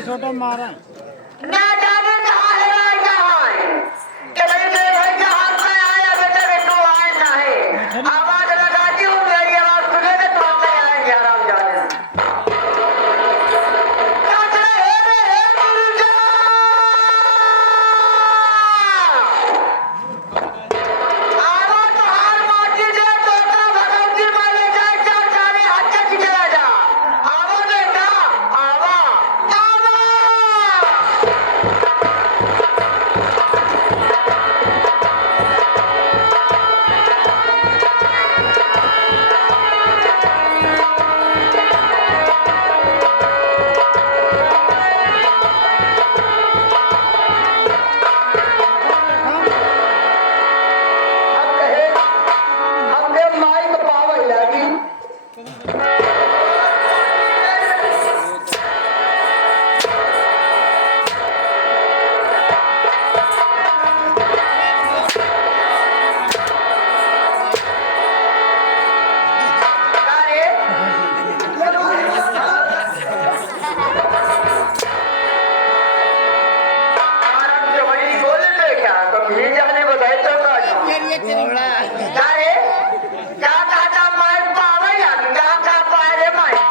छोटा मारा ना जाने कहाँ है भाई कहाँ है कि भाई मेरे भाई के हाथ में आया बेटा कि तू आए ना है आवाज लगाती हूँ मेरी आवाज सुने तो तू नहीं आएंगे आराम जाने काका हे मुर्गा आवा तो हार माटी दे तोता भगवती माले जाए चार चारे हाथ से चला जा आवा बेटा आवा आवा हम कहे हमने माइक पावर लगी अरे आराम से वही बोले थे क्या कभी जाने बताए तो अरे क्या कहता माइक पावर लगी क्या कहता है रे माइक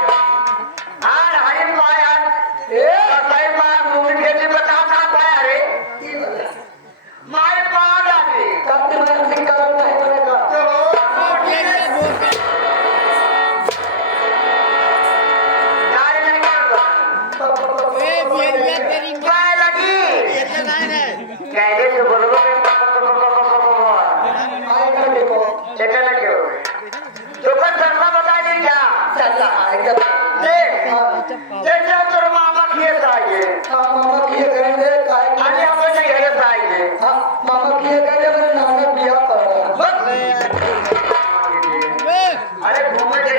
हार हरी माया कई मार मुंह खेती बता था पाया रे माइक पावर लगी कब मैं सिंगर नहीं बनेगा यार नहीं कर पाए लगी कहने से बोलोगे आए कर देखो चेक ना क्यों जो पर शर्मा बता दी क्या चलता है देख जा तो मामा किए साइए मामा किए गए काय अरे हम नहीं गए साइए मामा किए गए मेरे नाना बिया पर अरे घूमे दे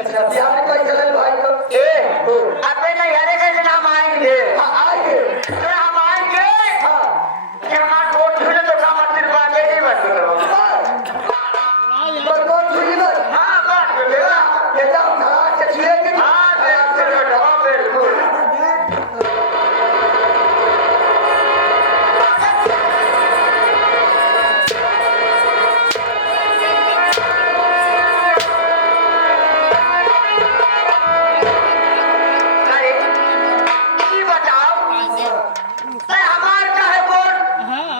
अच्छा बिया में कोई चले भाई को ए अबे नहीं हरे के नाम आएंगे आएंगे तो हम आएंगे कि हमारा कोट छूले तो काम तेरे को आगे नहीं बढ़ बस कोट छूली बस हाँ बस ये तो खड़ा के छुए के हाँ बिल्कुल अरे ये बताओ ते हमार का है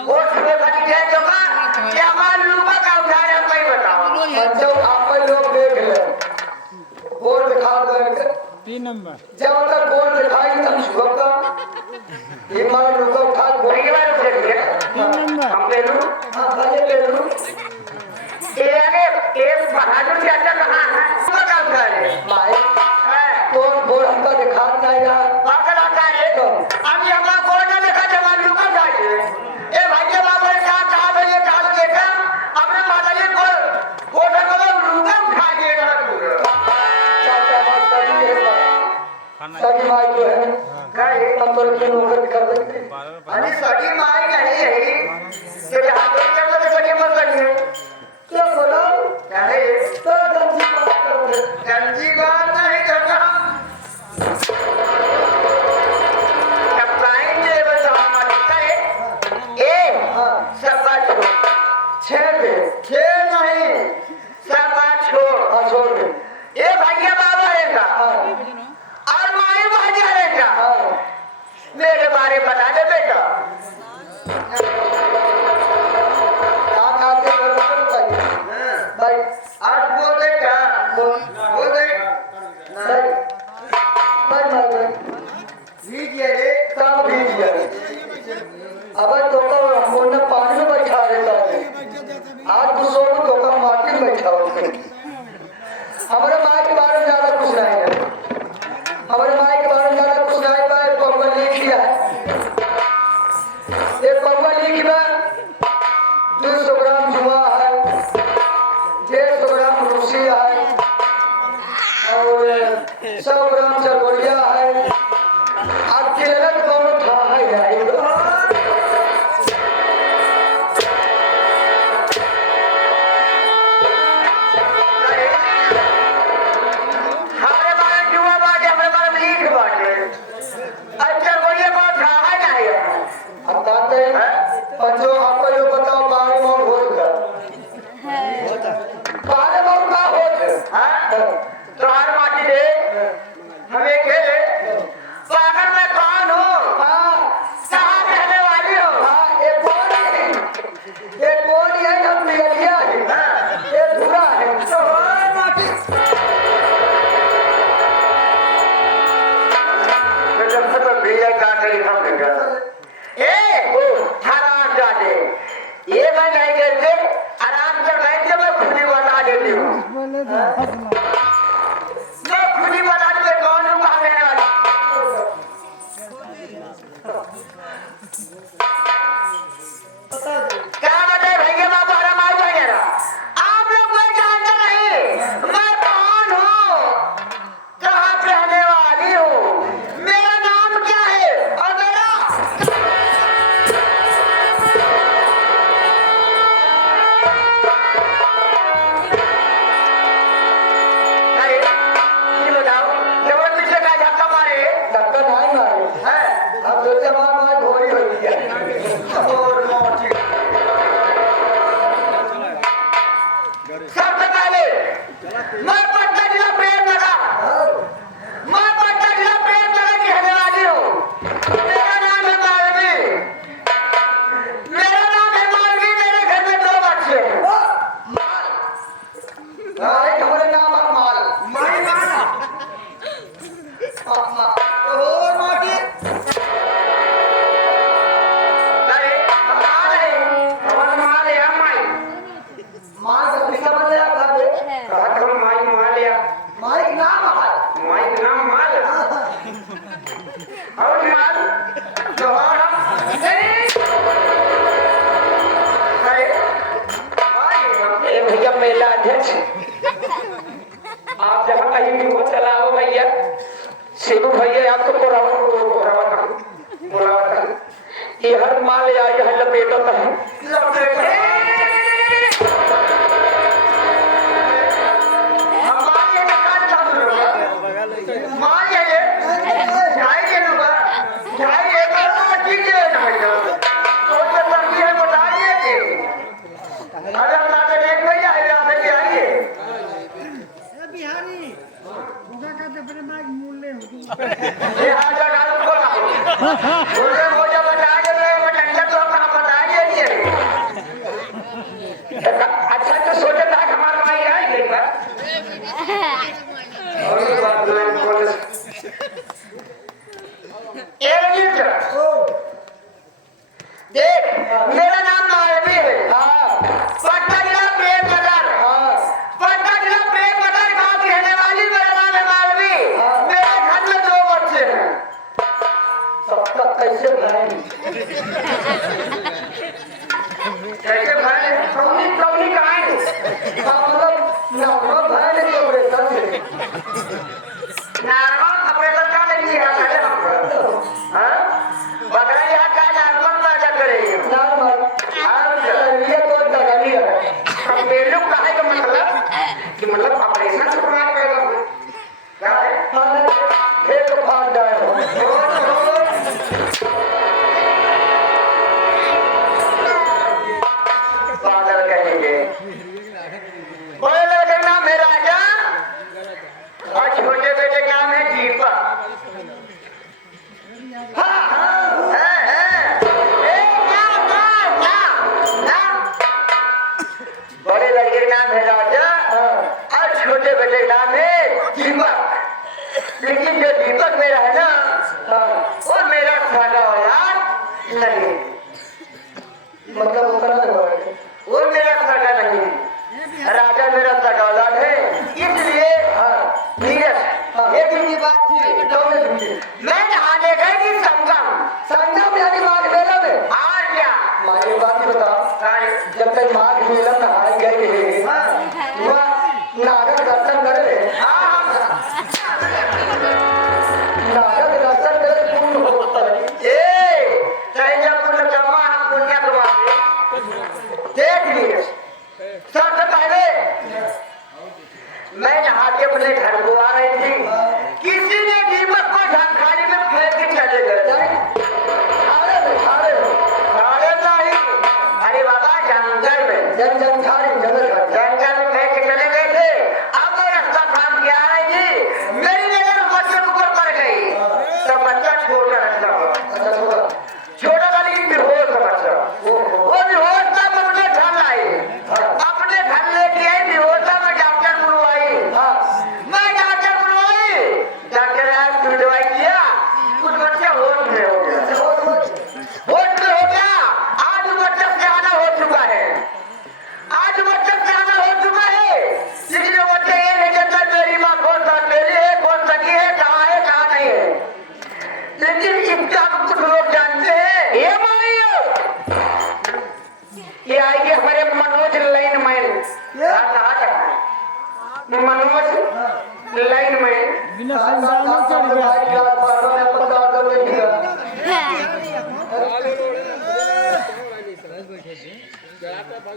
वोट में बनी है जो का ये हमार लूपा का उधार है कोई बताओ जब आप लोग देख ले वोट दिखा देंगे 3 नंबर जब तक वोट दिखाई तब होगा ये हमारे लोग उठा वही बार देख ले 3 नंबर हम ले लूं हां भले ले लूं ये अरे एक बहादुर चाचा कहां है वो काम कर रहे भाई कौन वोट हमको दिखा नहीं रहा पागल आता है अभी हमारा वोट ना दिखा जवान लुका जाए ए भाई के बाबा ने कहा भाई ये काल देखा अपने माता जी को वोट को लुका उठा के चाचा बात सही है सही माई को है क्या ये नंबर की नौकरी कर देंगे अरे सही माई नहीं है कि यहां पे कर तो सही मत करिए क्या बोला अरे तो गंजी बात करो गंजी बात नहीं करना जब पाएंगे बस हमारे है ए सब बात छोड़ छह नहीं सब बात छोड़ छोड़ दे ए भैया बाबा है का और माई भाजा है का मेरे बारे बता दे बेटा भाई आज बोल दे क्या बोल दे नहीं भाई लीजिए रे काम लीजिए अब तो का हमने पानी में बैठा रहता है आज दूसरों को तो का माटी में बैठा होते हमारे माँ के बारे में ज्यादा कुछ नहीं है हमारे माँ के बारे में ज्यादा कुछ नहीं पाए पगवा लिख दिया है एक पगवा लिख में 200 ग्राम जुआ है 150 ग्राम रूसी है और 100 ग्राम चरगोड़िया है अकेले कौन था है हमारे बारे जुआ बाटे हमारे बारे में लिख बाटे का करी हम बेटा ए ओ हराम जादे ये मैं नहीं कहते आराम से बैठ के मैं खुद ही बता देती हूँ बोले तो हंसना मैं खुद ही बता दूँ कौन हूँ कहाँ रहने वाला क्या बताए भैया बाबा हराम आई वगैरह आप लोग कोई जानते नहीं मैं कौन हूँ कहाँ पे रहने वाली हूँ मेरा नाम क्या है और मेरा अरे ये बताओ केवल पीछे का धक्का मारे धक्का नहीं मारे है अब तो जमाना घोड़ी हो गया और मोटी सबसे पहले मैं पटना जिला प्रेम नगर मैं पटना जिला प्रेम नगर की रहने वाली हूँ मेरा नाम है मालवी मेरा नाम है मालवी मेरे घर में 2 बच्चे हैं अरे हमारे नाम है माल माल और मोटी अरे माल है हमारा माल है माई माल का किसका बदले आप कर दे कहा माई माल या माई नाम माल और माल जोहर ये भैया मेला अध्यक्ष आप जहाँ कहीं भी हो चलाओ भैया शिवू भैया आपको बुलावा ये हर माल या यह लपेटो है बिहारी उनका कहते बड़े माइक मूल्य अच्छा तो सोचे था हमारा भाई आएंगे देख मेरा नाम मालवी है पटना जिला प्रेम नगर पटना जिला प्रेम नगर गांव की रहने वाली मेरा नाम है मालवी मेरे घर में 2 बच्चे हैं सबका कैसे भाई कौनी कहाँ है मतलब नॉर्मल भाई नहीं ऑपरेशन है नॉर्मल ऑपरेशन का नहीं है हाँ बकरा यहाँ का नॉर्मल पैसा करेगी नॉर्मल ये तो दलाली है मेरे लोग कहे का मतलब कि मतलब ऑपरेशन से बना पड़ेगा क्या है फिर तो भाग जाए पागल कहेंगे बड़े लड़के का नाम है राजा और छोटे बेटे का नाम है दीपक बड़े लड़के का नाम है राजा और छोटे बेटे का नाम है दीपक लेकिन जो दीपक मेरा है ना वो मेरा सादा औलाद नहीं मतलब वो मेरा सादा नहीं राजा मेरा सादा औलाद है इसलिए नीरज ये भी बात थी मैं नहाने गई थी संगम यानी माघ मेला में और क्या मारी बात बता जब तक माघ मेला नहाए गए वहाँ नागर दर्शन करे नागर दर्शन करे पुण्य होता है जब पुण्य कमा हम पुण्य कमाते देख लिए सबसे पहले मैं नहा के अपने घर को आ रही थी किसी ने दीपक को झंखारी में फेंक के चले गए अरे बाबा जंगल में जंगल में फेंक के चले गए थे अब मैं रास्ता काम किया आ रही थी मेरी नजर बच्चे के ऊपर पड़ गई तो बच्चा छोटा रास्ता छोटा वाली बेहोश बच्चा वो बेहोश था मैं अपने घर लाई अपने घर लेके आई बेहोश था मैं डॉक्टर बुलवाई मैं डॉक्टर बुलवाई डॉक्टर आया दवाई किया कुछ बच्चे होश में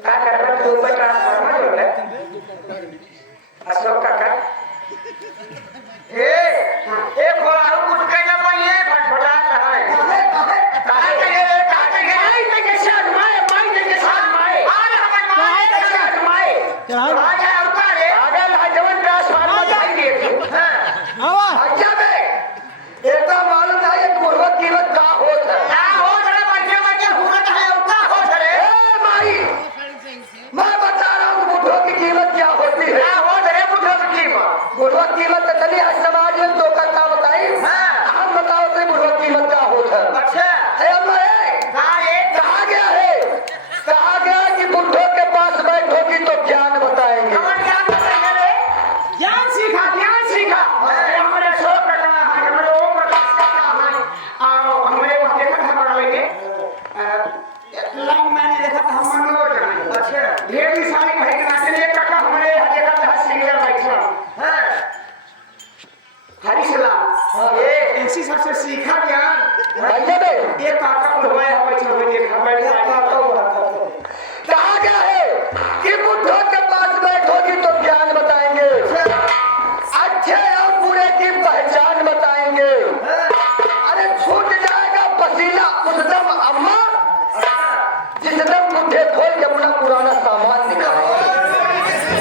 का करबा तू पे ट्रांसफार्मर हो गया अशोक काका ए खोलाऊ कुछ कहना पाइए फटफटा है कहां के माई के साथ माई आज हम माए के साथ माए आज है उतारे आगे लाजवन ट्रांसफार्मर भाई देखी आवा अच्छा बे एक मालूम है एक मुर्गा कीमत का होत है ना हो रे बच्चे हुरत है उता हो रे ए माई मैं बता रहा हूँ मुर्गा की कीमत क्या होती है ना हो रे बुढ़ो की कीमत मुर्गा कीमत तो चली आज समाज में तो का बताई हाँ। हम बताओ तो मुर्गा कीमत का होत है अच्छा है मैं कहां कहा गया कि बुढ़ो के पास बैठोगी तो ज्ञान बताएंगे कौन क्या बताएंगे रे ज्ञान सीखा हमारे शोक करना है हमारे वो प्रकाश करना है आओ हमारे वहां देखा था बड़ा लेके लाइन मैंने देखा था हम मनोज करना अच्छा ढेर की सारी भाई के नाते एक काका हमारे यहाँ देखा था सिंगर बैठा हां हरिशला ये ऐसी सबसे सीखा ज्ञान भैया बे एक काका बुलवाया बैठा हुए देखा बैठा कहा गया है कि बुढ़ो के पास बैठोगी तो ज्ञान बताएंगे अच्छे और बुरे की पहचान बताएंगे अरे छूट जाएगा पसीना उस दम अम्मा जिस दम बुढ़े खोल के अपना पुराना सामान निकालेंगे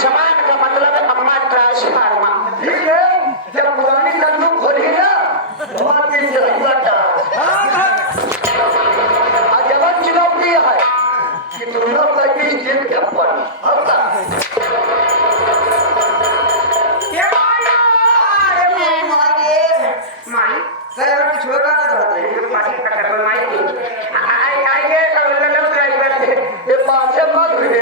समान का मतलब है अम्मा ट्रांसफार्मर ठीक है जब पुरानी नंदू खोली ना हमारी अजब चुनौती है कि दोनों का भी जिद पर हल्का ये पासे मत भिड़े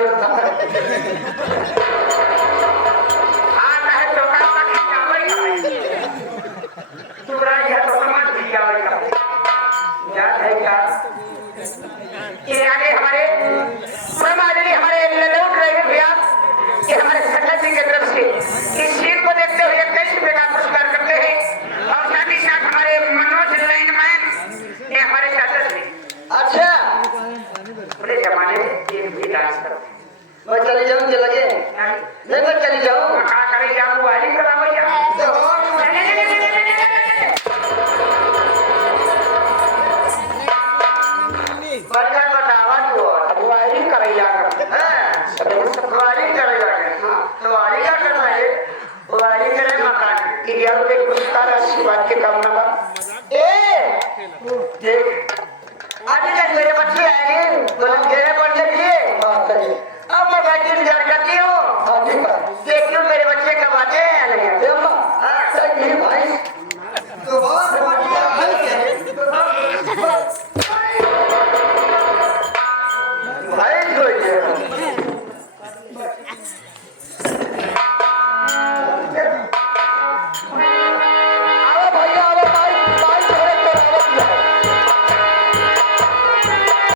अच्छा जमाने में एक भी डांस करो मैं चली जाऊँ के लगे नहीं मैं चली जाऊँ कहा करे जा वाली करावो जा बड़का बतावा जो अगवारी करे जा हां सवारी करे जा तो वाली का करना है वाली करे मकान कि यार पे कुछ तारा शिवात के काम ना ए देख आज तक मेरे बच्चे आए बोले तेरे पढ़ने के लिए बात करिए अब मैं भाई इंतजार करती हूँ